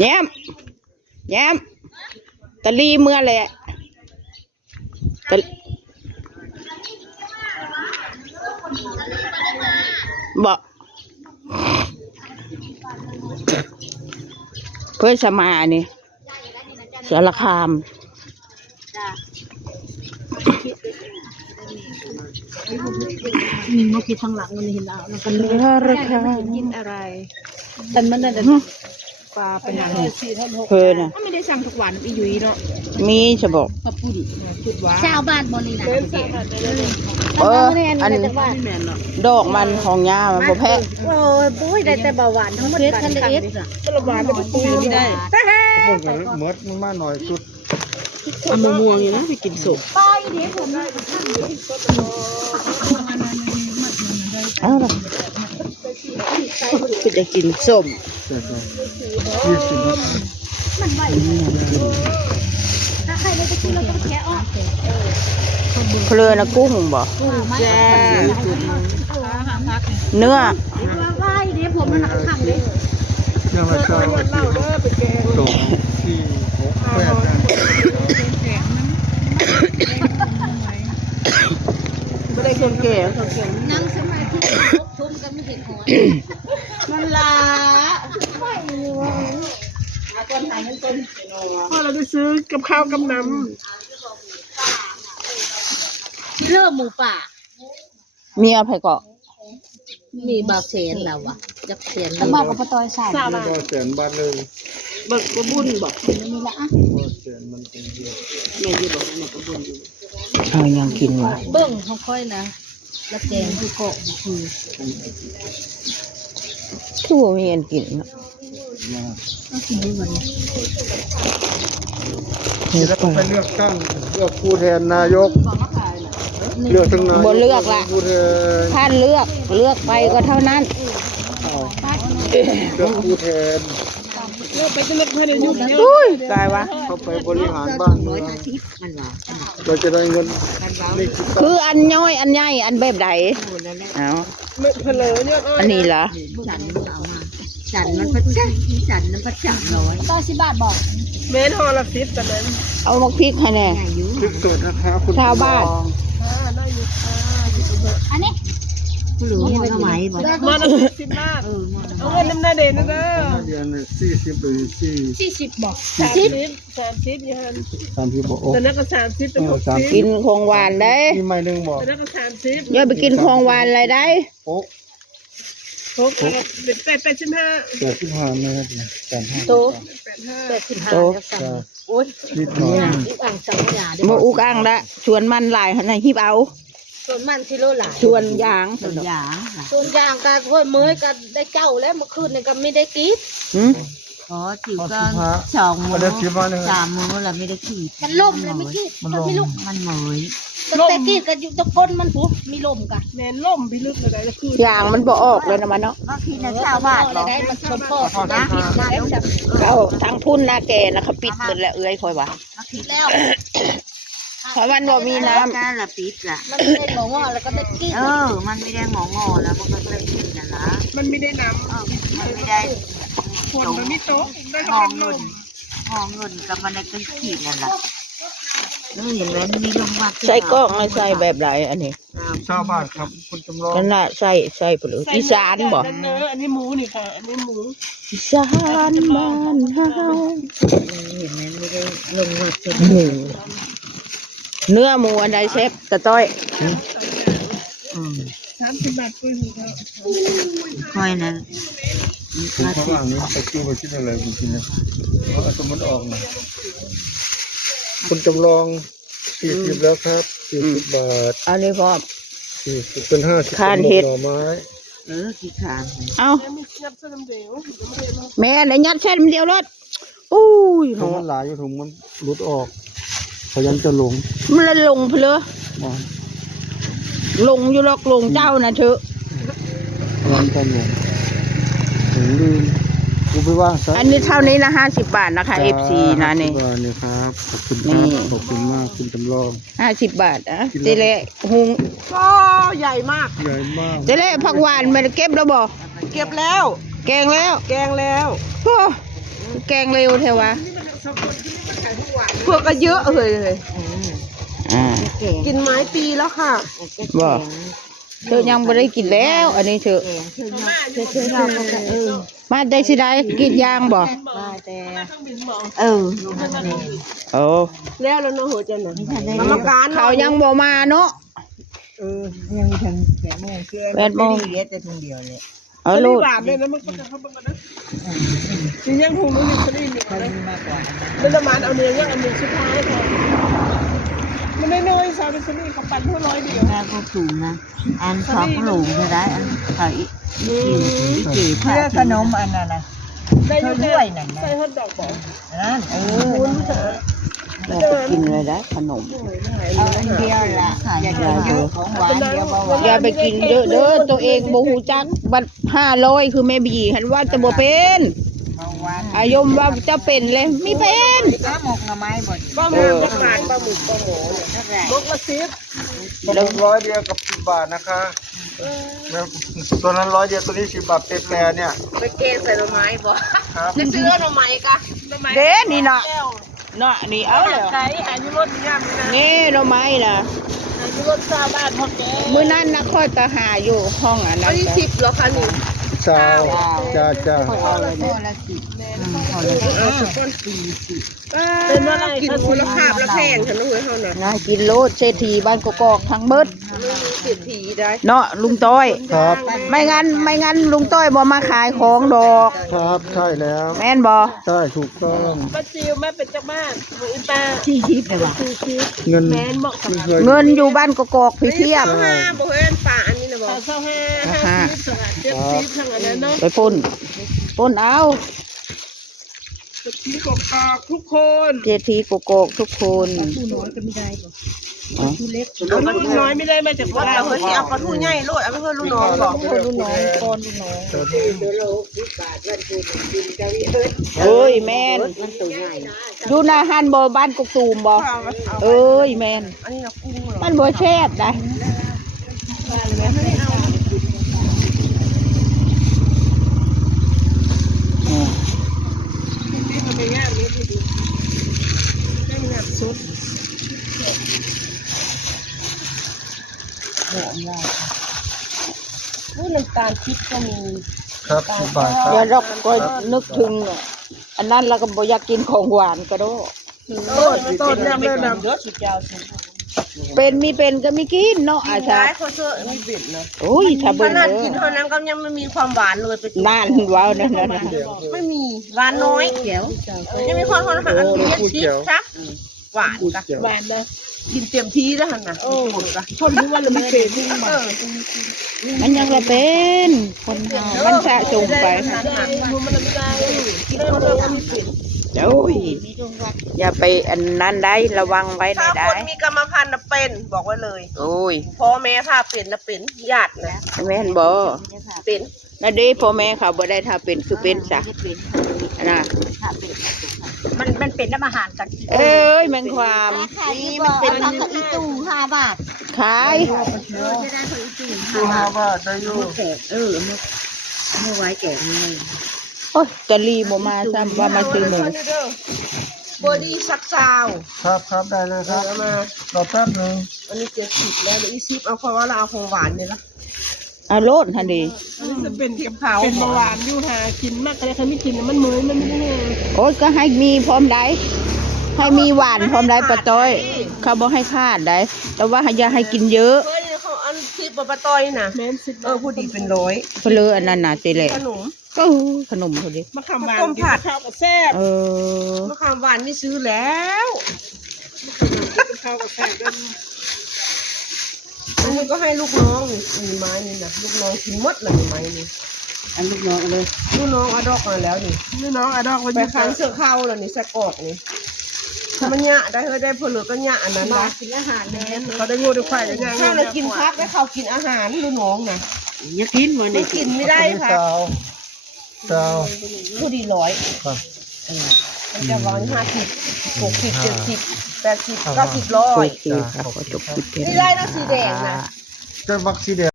แย้มแย้มตะลีเมื่อแหละบอกเพื่อสมานี่สารคามเมื่อกี้ทางหลังมันเห็นแล้วมันเป็นกินอะไรแต่มันน่ะปลาเป็นอะไรเพื่อน่ะไม่ได้สั่งทุกวันอียุยเนาะมีจะบอกปลาปูดิชุดว่าชาวบ้านบนนี้นะอันดอกมันของยามันบ่แพ้โอ้ยปุ้ยได้แต่เบาหวานทั้งหมดกันทะเลเบาหวานแต่ปูไม่ได้พวกนี้เมิดมันมากหน่อยสุดเอามะม่วงอยู่นะไปกินสุกเอาล่ะก็จะกินส้มเพลินนะกุ้งบ่เนื้อยังไม่ชอบตรงที่6 8ไม่ได้คนแก่นั่งสมาธิชมกันไม่เห็นหัวมันลาพอเราไปซื้อกับข้าวกับน้ำเริ่มหมูป่าเมียไผเกาะมีบาเซนแล้ววะจักเซนแล้วมากับปตอย3 บาท100,000 บาทเลยบักกระบุญบอกมีละอ่ะ100,000มันเป็นเยอะแม่จะบอกเนี่ยกระบุญเอายังกินวะเบิ่งเขาค่อยนะแล้วแกงคือเกาะคือทั่วมีอันกินเนาะต้องกินได้วันนี้แล้วก็ไปเลือกตั้งเลือกผู้แทนนายกเลือกทั้งนายกบ่เลือกละผู้แทนท่านเลือกไปก็เท่านั้นเลือกผู้แทนเลือกไปจะเลือกเพื่อนในยุคนี้กายวะเข้าไปบริหารบ้านเมืองเราจะได้เงินคืออันน้อยอันใหญ่อันแบบใดเอาเพลอเนี่ยอันนี้เหรอฉันมันประจักษ์ฉันมันประจักษ์น้อย90 บาทบอกเมนฮอลล์ฟิตแต่นั้นเอามาพริกให้แน่พริกสดนะครับคุณชาวบ้านอันนี้หรือว่าสมัยบอกมาละ10 บาทเอาเงินน้ำหน้าเด่นนะเด้อเดือน40หรือ40บอก30ยัน30บอกแต่นั่นก็30เป็น60กินของหวานได้มีไม้นึงบอกแต่นั่นก็30อย่าไปกินของหวานอะไรได้โอ๊ะเป็น85นะครับ85โตโอ้ยนิดหน่อยอ่างสังยามาอุกอ่างละชวนมันหลายขนาดฮิบเอาส่วนมันที่โลหลายชวนยางส่วนยางก็ห้วยเมยก็ได้เจ้าแล้วเมื่อคืนนี่ก็ไม่ได้กินอ๋อจิ๋วก็2 มื้อ3 มื้อแล้วไม่ได้กินมันล่มแล้วไม่กินมันไม่ลุกมันเมยแต่กินก็อยู่ตะก้นมันปุ๊มีลมกันแม่นล่มพิลึกอะไรก็คือยางมันบ่ออกเลยนะมันเนาะก็กินนะชาวบ้านบอกได้มันชนพ่อได้กินได้เขาทั้งพุ่นหน้าแก่นะเขาปิดหมดแล้วเอ้ยคอยว่าปิดแล้วเพราะมันบ่มีน้ำนั่นละปิดละมันไม่ได้งอแล้วก็ได้กินมันไม่ได้งอแล้วมันก็ได้กินนะนะมันไม่ได้น้ำมันไม่ได้คนมันไม่โต๊ะได้หอมเงินกับมันได้เป็นขีดนั่นแหละนี่เห็นไหมมีลงมาใส่กล้องใส่แบบไหนอันนี้ชาวบ้านครับคุณจำลองนั่นน่ะใส่ไปเลยอีสานบ่อันนี้หมูนี่ค่ะอันนี้หมูอีสานบ้านเฮาเห็นไหมไม่ได้ลงมาเป็นหมูเนื้อหมูอันใดเชฟตะต้อย30 บาทคุยของเขาค่อยนั้นข้างล่างนี้ไปคิดอะไรกินนะเอาสมุนออกนะคุณจำลอง40แล้วครับ40 บาทอันนี้พอ40เป็น50ข้านเห็ดหน่อไม้กี่ขานเอาแม่ไหนยัดแค่เดียวรถอุ้ยถุงมันหลายอยู่ถุงมันหลุดออกพยายามจะหลงมันลงเพลอลงอยู่หรอกลงเจ้านะเถอะมันจะหลงลืมกูไปว่างซะอันนี้เท่านี้นะ50 บาทนะคะ FC นะนี่นี่ครับขอบคุณครับขอบคุณมากคุณจำลอง50 บาทอ่ะเจเล่หุงก็ใหญ่มากใหญ่มากเจเล่ผักหวานมันเก็บแล้วบ่เก็บแล้ว แกงแล้ว แกงแล้ว โอ้แกงเร็วเทวะ พวกก็เยอะเลย อ่า กินไม้ปีแล้วค่ะ บ่เธอยังไม่ได้กินแล้ว อันนี้เธอมาได้สิได้กินยางบ่ เออ โอ้ แล้วเนาะหัวใจน่ะกรรมการ เขายังบ่มาเนาะ ยังมีถึง8 โมง 8 โมง เหลือแต่ถุงเดียวเลย เอา ลู ลู ก ก บาทเลยนะมันก็จะเข้าบังกันนะจริงยังถุงนู้นนี่นี่มี เขามีมากกว่า เป็นประมาณเอาเนื้อย่างอันหนึ่งสุดท้ายพอมันน้อยๆซาเป็นสนี่เขาปั่นเท่า100เดียว แม่ก็สูงนะอันเขาหลูจะได้อันเขาอีกี่เพื่อขนมอันนั้นนะ ได้ด้วยนั่นใส่ฮอทดอกบอก นั่นเราจะกินอะไรได้ขนม เอาอันเดียวละอย่าเยอะของหวานเดียวเบาหวาน อย่าไปกินเยอะเด้อตัวเองบ่ฮู้จักบัด500คือแม่บีหันว่าจะบ่เป็น เบาหวาน อายมว่าจะเป็นเลยมีเป็น ข้าหมกหน่อไม้บ่ ปลาหมูปลาหมานปลาหมึกปลาหมูเนี่ย เท่าไหร่ ลกละ10 ตัวนั้น100เดียวกับ10 บาทนะคะแล้วตัวนั้น100เดียวตัวนี้10 บาทเปรเนี่ย ไปเกณฑ์ใส่หน่อไม้บ่ ครับ จะซื้อหน่อไม้กะหน่อไม้ เด้นี่เนาะเนาะนี่เอาเลย ใช้หายุรถย่ำนะ นี่หน่อไม้น่ะ หายุรถชาวบ้านพ่อแก มื้อนั้นนะค่อยไปหาอยู่ห้องอัน อั นั้น น นี้10เหรอคะนี่ ชาวจ้า พอละ10พอละเป็นว่าเรากินคุณภาพและแพงฉันรู้เท่านั้น นะกินโลดเศรษฐีบ้านกอกๆทั้งเบิด เสียทีได้ เนาะลุงต้อย ครับ ไม่งั้นลุงต้อยบ่มาขายของดอก ครับใช่แล้ว แม่นบ่ ใช่ถูกต้อง ป้าจิวแม่เป็นเจ้าบ้านของอินตา ที่ชิปเลยว่ะ เงิน แมนบอกกับ ไม่เคย เงินอยู่บ้านกอกๆพี่เทียบ 5บ่เห็นป่าอันนี้นะบอก25 50สงัด70ทั้งอันนั้นเนาะ ไปป่นเอา ที่กกอกทุกคน เศรษฐีกอกๆทุกคน เอาลูกน้อยไม่ได้มาจากวัดเราเฮ้ยเอากระทู้ใหญ่โลดเอาไปเพื่อลูกน้องบอก คนลูกน้องก่อนลูกน้องเอ้ยแม่นอยู่หน้าหันบ่บ้านกกตูมบ่เอ้ยแม่น อันนี้เรากุ้งเหรอ มันบ่แซ่บได้อืม ที่มันไม่ยากนี่คือดูได้หนักสุดรู้น้ำตาลพริกก็มี ครับ10 บาทค เดี๋ย รั ว บ เราก็นึกถึงอันนั้นเราก็บ่อยากกินของหวานก็ได้ ต้นยังเลยนะ เป็นมีเป็นก็ไม่กินเนาะอาชา ร้ายเขาเชื่อมีบิดนะ โอ้ยถ้า ข เบิ่ง นาด เด้ กิน อ เท่านั้นก็ยังไม่มีความหวานเลยไป นั่นว้าวนั่นน่ะ ไม่มีหวานน้อยเขียวยังมีความหวานอันนี้ชิปครับหวานจ้ะหวานเลยกินเต็มที่แล้วหั่นน่ะโอ้หมดจ้ะคนรู้ว่าเราไม่เป็นมันยังละเป็นคนเฮามันสะสมไป มันไม่ได้กินคนเราก็มีเป็น โอ้ยอย่าไปอันนั้นได้ระวังไว้ใน ถ้า ได้ คนมีกรรมพันธุ์น่ะเป็นบอกไว้เลย โอ้ย พ่อแม่ถ้าเป็นน่ะเป็นญาตินะ แม่นบ่ เป็น นั่นเด้พ่อแม่เขาบ่ได้ถ้าเป็นคือเป็นซะน่ะ มันเป็นน้ำอาหารกัน เอ้ยแม่งความ นี่มันเป็นผักกะอีตู้5 บาท ขาย จะได้ผักอีตู้ ซื้อ5 บาทได้อยู่ แกะเมื่อไว้แกะนี่ โอ้ยกะลีบ่มาซ้ำว่ามาซื้อหมู บอดี้ซักซาว ครับได้เลยครับ เอามาร อแป๊บนึง อันนี้70แล้วเดี๋ยวอี10เอาเพราะว่าเราเอาของหวานเนี่ยละ เอาโลดหั่นดิ อันนี้จะเป็นเทียมขาวเป็นเบาหวานอยู่หากินมากเลยค่ะไม่กินมันเหมือนมันไม่ได้แห้ง โอ้ยก็ให้มีพร้อมได้ให้มีหวานพร้อมได้ปะต้อยเขาบ่ให้ขาดได้แต่ว่าอย่าให้กินเยอะ เฮ้ยเขาอัน10บะต้อยน่ะแม่น10ผู้ดีเป็นร้อย เพลืออันนั้นน่ะสิแหละ ขนม ก็ขนมพอดี มะขามหวานกินข้าวกับแซ่บ มะขามหวานไม่ซื้อแล้วข้าวกับแซ่บกันอันนี้ก็ให้ลูกน้องมีไม้นี่นะลูกน้องกินหมดเลยไม้นี่ อันลูกน้องเลย ลูกน้องอาดอกมาแล้วนี่ลูกน้องอาดอกไปค้างเสื้อเข้าแล้วนี่ใส่กรอกนี่มันหยะได้เฮ้ยได้ผลเหลือก็หยะอันนั้นนะกินอาหารแน่เขาได้งูได้ควายได้ไงถ้าเรากินพักได้เขากินอาหารลูกน้องนะ อยากกินบ่ ไม่ นี่ กินไม่ได้ค่ะ เจ้า ผู้ดีร้อย ครับ มันจะ150 60 70 80 90 100 โอเคครับขอจบคลิปแค่ นี่ นี้ ได้นะสีแดงนะ เจ้ามักสีแดง